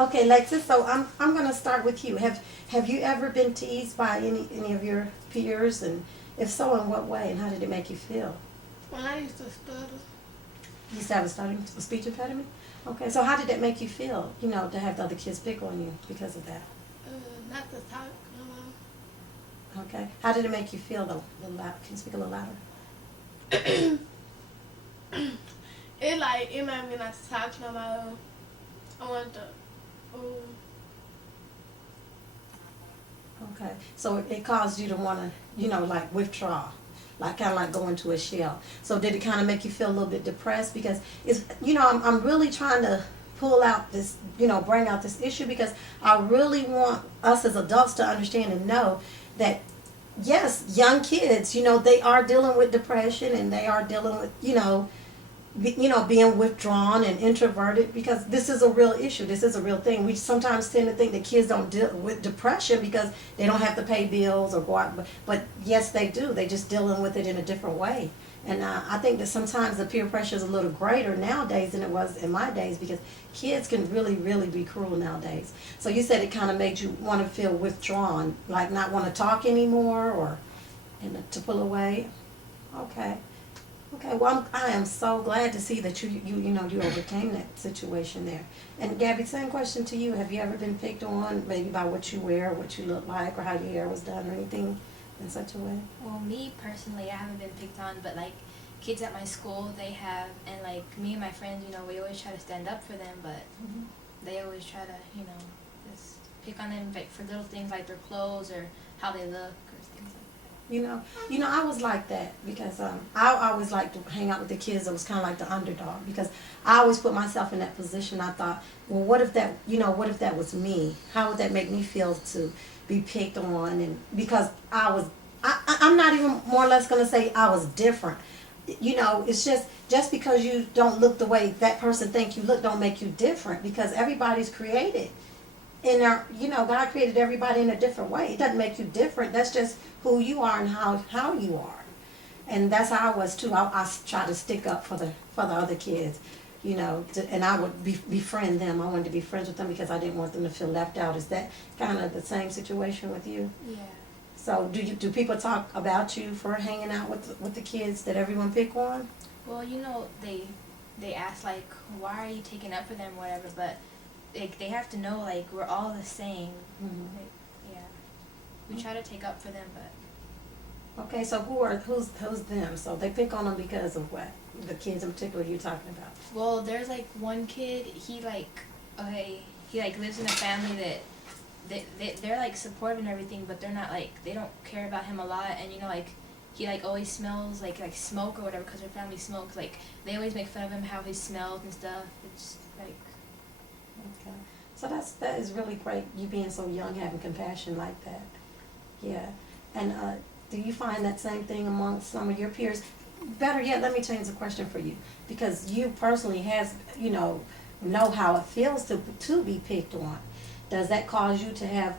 Okay, Lexus. So I'm gonna start with you. Have you ever been teased by any of your peers, and if so, in what way, and how did it make you feel? When I used to stutter, You used to have a speech impediment. Okay, so how did that make you feel? To have the other kids pick on you because of that. not to talk no more. Okay, how did it make you feel though? A little loud. Can you speak a little louder? It made me not to talk no more. I wanted to, oh, Okay, so it caused you to want to, like withdraw, like kind of like go into a shell. So did it kind of make you feel a little bit depressed because I'm really trying to pull out this, bring out this issue because I really want us as adults to understand and know that yes, young kids, they are dealing with depression and they are dealing with, being withdrawn and introverted because this is a real issue. This is a real thing. We sometimes tend to think that kids don't deal with depression because they don't have to pay bills or go out, but yes, they do. They just dealing with it in a different way. And I think that sometimes the peer pressure is a little greater nowadays than it was in my days because kids can really, really be cruel nowadays. So you said it kind of made you want to feel withdrawn, like not want to talk anymore or and to pull away. Okay. Okay, well, I am so glad to see that you overcame that situation there. And Gabby, same question to you. Have you ever been picked on, maybe by what you wear, what you look like, or how your hair was done, or anything in such a way? Well, me personally, I haven't been picked on, but like kids at my school, they have, and like me and my friends, we always try to stand up for them, but they always try to, just pick on them like for little things like their clothes or how they look or things like I was like that because I always liked to hang out with the kids that was kind of like the underdog because I always put myself in that position. I thought, well, what if that was me? How would that make me feel to be picked on? And because I'm not even more or less going to say I was different. It's just because you don't look the way that person think you look don't make you different because everybody's created. And God created everybody in a different way. It doesn't make you different. That's just who you are and how you are. And that's how I was too. I try to stick up for the other kids, and I would befriend them. I wanted to be friends with them because I didn't want them to feel left out. Is that kind of the same situation with you? that. Yeah. So do people talk about you for hanging out with the kids that everyone pick on? Well, they ask like, why are you taking up for them, whatever, but like they have to know like we're all the same. Mm-hmm. Like, yeah, we try to take up for them, but Okay, so who's them? So they pick on them because of what? The kids in particular you're talking about. well, there's like one kid. He like lives in a family that they're like supportive and everything, but they're not like they don't care about him a lot, and like he like always smells like smoke or whatever because their family smokes. Like they always make fun of him how he smells and stuff. It's like Okay. So that is really great. You being so young, having compassion like that. Yeah. And do you find that same thing among some of your peers? Better yet, let me change the question for you because you personally know how it feels to be picked on. Does that cause you to have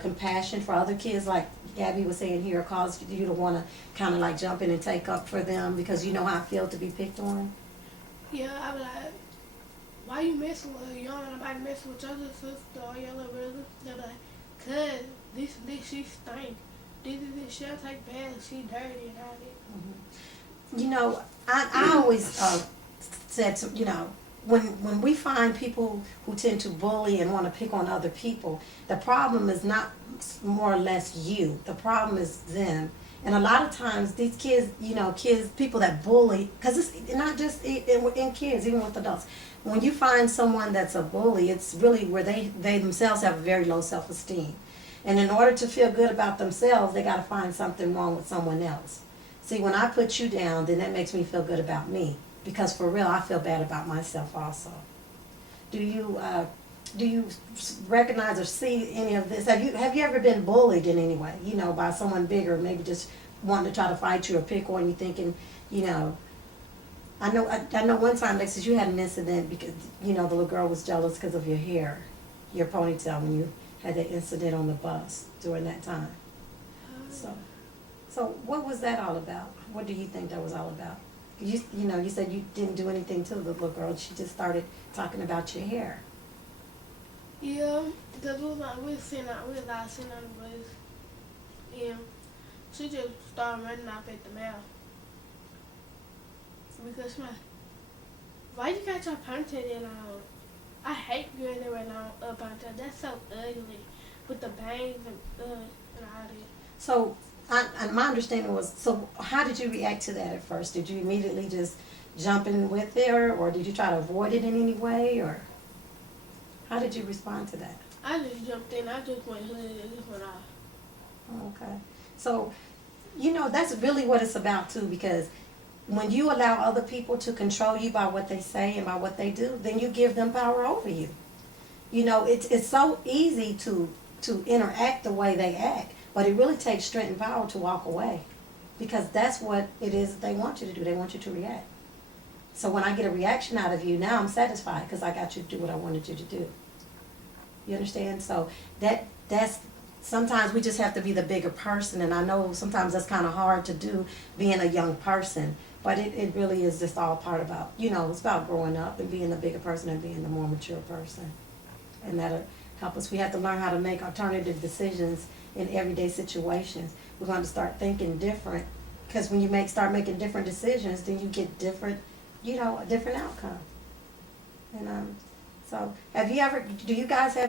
compassion for other kids like Gabby was saying here, cause you to want to kind of like jump in and take up for them because you know how it feels to be picked on? yeah, I was like, why you messing with her? You don't want nobody messing with your little sister or your little brother. They're like, cause this, she stink. This, she'll take baths, she dirty and all that. I always said, when we find people who tend to bully and want to pick on other people, the problem is not more or less you. The problem is them. And a lot of times these kids, people that bully, because it's not just in kids, even with adults. When you find someone that's a bully, it's really where they themselves have very low self-esteem. And in order to feel good about themselves, they got to find something wrong with someone else. See, when I put you down, then that makes me feel good about me. Because for real, I feel bad about myself also. Do you recognize or see any of this? Have you ever been bullied in any way? By someone bigger, maybe just wanting to try to fight you or pick on you, thinking, I know one time, Lexus, you had an incident because the little girl was jealous because of your hair, your ponytail when you had that incident on the bus during that time. So what was that all about? What do you think that was all about? You said you didn't do anything to the little girl. She just started talking about your hair. Yeah, because we was sitting out, we was out sitting on the bus, and she just started running off at the mouth. Because she like, why you got your ponytail that long? I hate girls that wear long ponytail. That's so ugly, with the bangs and all that. So, my understanding was, so how did you react to that at first? Did you immediately just jump in with her, or did you try to avoid it in any way, or how did you respond to that? I just jumped in. I just went hood. It just went off. Okay. So, that's really what it's about too, because when you allow other people to control you by what they say and by what they do, then you give them power over you. It's so easy to interact the way they act, but it really takes strength and power to walk away, because that's what it is that they want you to do. They want you to react. So when I get a reaction out of you, now I'm satisfied because I got you to do what I wanted you to do. You understand? So that's sometimes we just have to be the bigger person, and I know sometimes that's kind of hard to do being a young person, but it really is just all part about, it's about growing up and being the bigger person and being the more mature person. And that'll help us. We have to learn how to make alternative decisions in everyday situations. We're going to start thinking different, because when you start making different decisions, then you get different, a different outcome. And so do you guys have